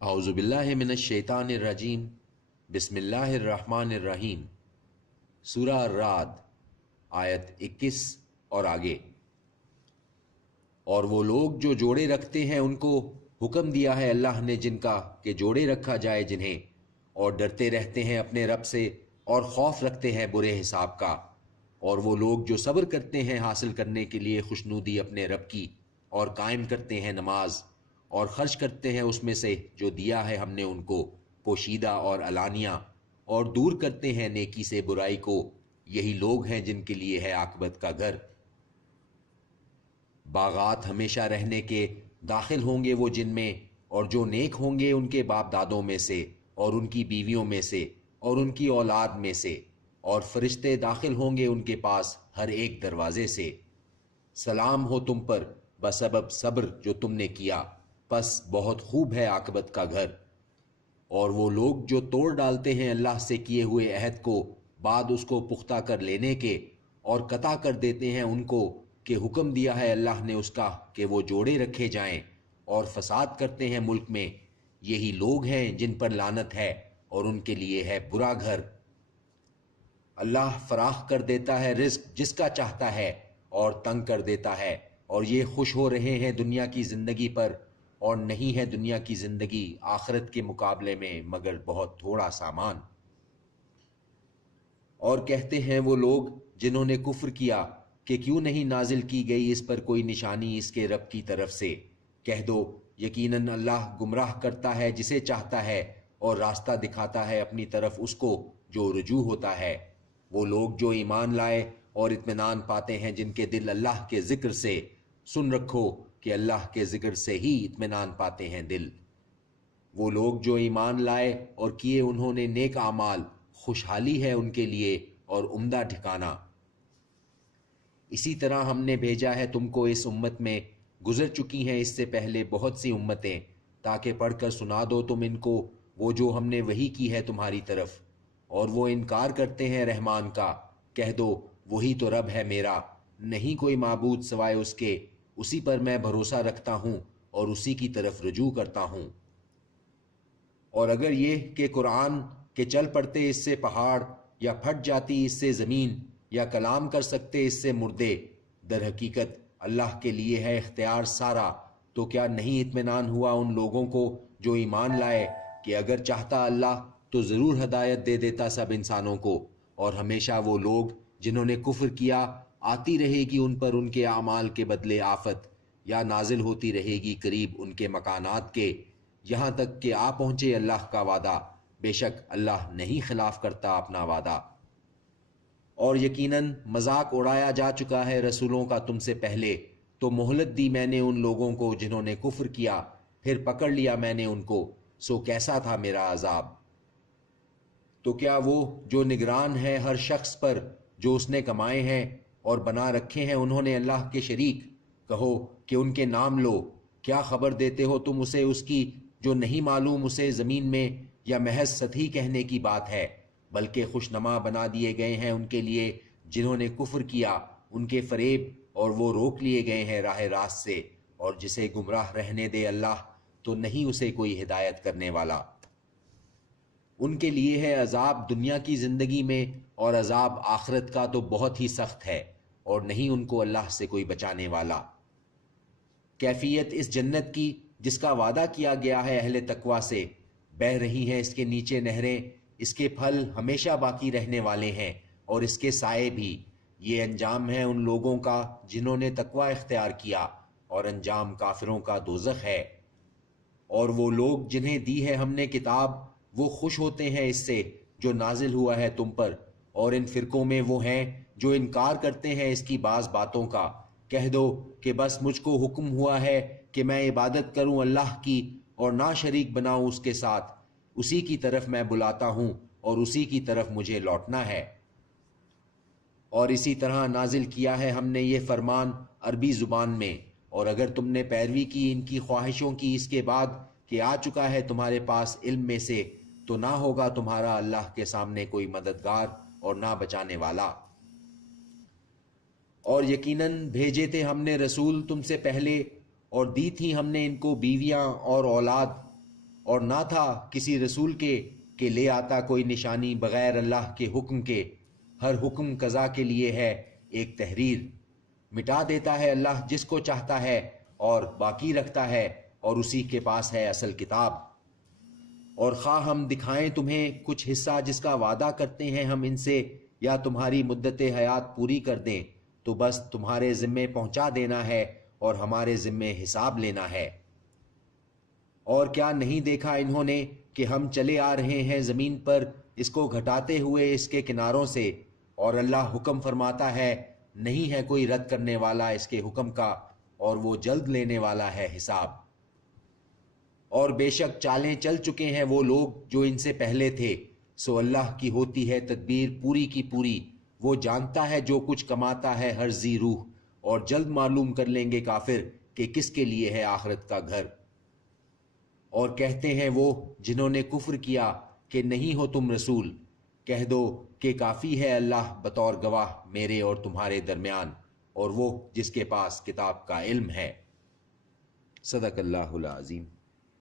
अऊज़ु बिल्लाहि मिनश शैतानिर रजीम बिस्मिल्लाहिर रहमानिर रहीम। सूरा अर्राद आयत 21 और आगे। और वो लोग जो जोड़े रखते हैं उनको हुक्म दिया है अल्लाह ने जिनका कि जोड़े रखा जाए जिन्हें, और डरते रहते हैं अपने रब से और खौफ रखते हैं बुरे हिसाब का। और वो लोग जो सब्र करते हैं हासिल करने के लिए खुशनूदी अपने रब की, और कायम करते हैं नमाज और खर्च करते हैं उसमें से जो दिया है हमने उनको पोशीदा और अलानिया, और दूर करते हैं नेकी से बुराई को। यही लोग हैं जिनके लिए है आकबत का घर। बागात हमेशा रहने के दाखिल होंगे वो जिनमें, और जो नेक होंगे उनके बाप दादों में से और उनकी बीवियों में से और उनकी औलाद में से, और फरिश्ते दाखिल होंगे उनके पास हर एक दरवाजे से। सलाम हो तुम पर बसबब सब्र जो तुमने किया, बस बहुत खूब है आकबत का घर। और वो लोग जो तोड़ डालते हैं अल्लाह से किए हुए अहद को बाद उसको पुख्ता कर लेने के, और कता कर देते हैं उनको कि हुक्म दिया है अल्लाह ने उसका कि वो जोड़े रखे जाएं, और फसाद करते हैं मुल्क में। यही लोग हैं जिन पर लानत है और उनके लिए है बुरा घर। अल्लाह फराख कर देता है रिज्क जिसका चाहता है और तंग कर देता है, और ये खुश हो रहे हैं दुनिया की ज़िंदगी पर, और नहीं है दुनिया की ज़िंदगी आखिरत के मुकाबले में मगर बहुत थोड़ा सामान। और कहते हैं वो लोग जिन्होंने कुफ्र किया कि क्यों नहीं नाजिल की गई इस पर कोई निशानी इसके रब की तरफ से। कह दो यकीनन अल्लाह गुमराह करता है जिसे चाहता है, और रास्ता दिखाता है अपनी तरफ उसको जो रुजू होता है। वो लोग जो ईमान लाए और इत्मीनान पाते हैं जिनके दिल अल्लाह के जिक्र से, सुन रखो कि अल्लाह के जिक्र से ही इत्मीनान पाते हैं दिल। वो लोग जो ईमान लाए और किए उन्होंने नेक आमाल, खुशहाली है उनके लिए और उम्दा ठिकाना। इसी तरह हमने भेजा है तुमको इस उम्मत में, गुजर चुकी हैं इससे पहले बहुत सी उम्मतें, ताकि पढ़कर सुना दो तुम इनको वो जो हमने वही की है तुम्हारी तरफ। और वो इनकार करते हैं रहमान का। कह दो वही तो रब है मेरा, नहीं कोई माबूद सिवाय उसके, उसी पर मैं भरोसा रखता हूँ और उसी की तरफ रुजू करता हूँ। और अगर ये कि कुरान के चल पड़ते इससे पहाड़, या फट जाती इससे ज़मीन, या कलाम कर सकते इससे मुर्दे, दर हकीकत अल्लाह के लिए है इख्तियार सारा। तो क्या नहीं इत्मीनान हुआ उन लोगों को जो ईमान लाए कि अगर चाहता अल्लाह तो ज़रूर हदायत दे देता सब इंसानों को। और हमेशा वो लोग जिन्होंने कुफ्र किया आती रहेगी उन पर उनके आमाल के बदले आफत, या नाजिल होती रहेगी करीब उनके मकानात के, यहाँ तक कि आ पहुँचे अल्लाह का वादा। बेशक अल्लाह नहीं खिलाफ करता अपना वादा। और यकीनन मजाक उड़ाया जा चुका है रसूलों का तुमसे पहले, तो मोहलत दी मैंने उन लोगों को जिन्होंने कुफ्र किया, फिर पकड़ लिया मैंने उनको, सो कैसा था मेरा अजाब। तो क्या वो जो निगरान है हर शख्स पर जो उसने कमाए हैं और बना रखे हैं उन्होंने अल्लाह के शरीक, कहो कि उनके नाम लो, क्या खबर देते हो तुम उसे उसकी जो नहीं मालूम उसे ज़मीन में, या महज सतही कहने की बात है। बल्कि खुशनमा बना दिए गए हैं उनके लिए जिन्होंने कुफ्र किया, उनके फरेब, और वो रोक लिए गए हैं राह रास्त से। और जिसे गुमराह रहने दे अल्लाह तो नहीं उसे कोई हिदायत करने वाला। उनके लिए है अजाब दुनिया की ज़िंदगी में, और अजाब आखिरत का तो बहुत ही सख्त है, और नहीं उनको अल्लाह से कोई बचाने वाला। कैफियत इस जन्नत की जिसका वादा किया गया है अहले तकवा से, बह रही हैं इसके नीचे नहरें, इसके फल हमेशा बाकी रहने वाले हैं और इसके साए भी। ये अंजाम है उन लोगों का जिन्होंने तकवा इख्तियार किया, और अंजाम काफिरों का दोज़ख है। और वो लोग जिन्हें दी है हमने किताब, वो खुश होते हैं इससे जो नाजिल हुआ है तुम पर। और इन फिरकों में वो हैं जो इनकार करते हैं इसकी बाज़ बातों का। कह दो कि बस मुझको हुक्म हुआ है कि मैं इबादत करूं अल्लाह की और ना शरीक बनाऊं उसके साथ। उसी की तरफ मैं बुलाता हूं और उसी की तरफ मुझे लौटना है। और इसी तरह नाजिल किया है हमने ये फरमान अरबी ज़ुबान में। और अगर तुमने पैरवी की इनकी ख्वाहिशों की इसके बाद कि आ चुका है तुम्हारे पास इल्म में से, तो ना होगा तुम्हारा अल्लाह के सामने कोई मददगार और ना बचाने वाला। और यकीनन भेजे थे हमने रसूल तुमसे पहले, और दी थी हमने इनको बीवियां और औलाद, اور نہ تھا کسی رسول کے کہ لے آتا کوئی نشانی بغیر اللہ کے حکم کے۔ ہر حکم قضا کے لیے ہے ایک تحریر، مٹا دیتا ہے اللہ جس کو چاہتا ہے اور باقی رکھتا ہے، اور اسی کے پاس ہے اصل کتاب۔ اور خواہ ہم دکھائیں تمہیں کچھ حصہ جس کا وعدہ کرتے ہیں ہم ان سے، یا تمہاری مدت حیات پوری کر دیں، تو بس تمہارے ذمے پہنچا دینا ہے اور ہمارے ذمے حساب لینا ہے۔ اور کیا نہیں دیکھا انہوں نے کہ ہم چلے آ رہے ہیں زمین پر اس کو گھٹاتے ہوئے اس کے کناروں سے، اور اللہ حکم فرماتا ہے، نہیں ہے کوئی رد کرنے والا اس کے حکم کا، اور وہ جلد لینے والا ہے حساب۔ اور بے شک چالیں چل چکے ہیں وہ لوگ جو ان سے پہلے تھے، سو اللہ کی ہوتی ہے تدبیر پوری کی پوری، وہ جانتا ہے جو کچھ کماتا ہے ہر ذی روح، اور جلد معلوم کر لیں گے کافر کہ کس کے لیے ہے آخرت کا گھر۔ اور کہتے ہیں وہ جنہوں نے کفر کیا کہ نہیں ہو تم رسول، کہہ دو کہ کافی ہے اللہ بطور گواہ میرے اور تمہارے درمیان، اور وہ جس کے پاس کتاب کا علم ہے۔ صدق اللہ العظیم۔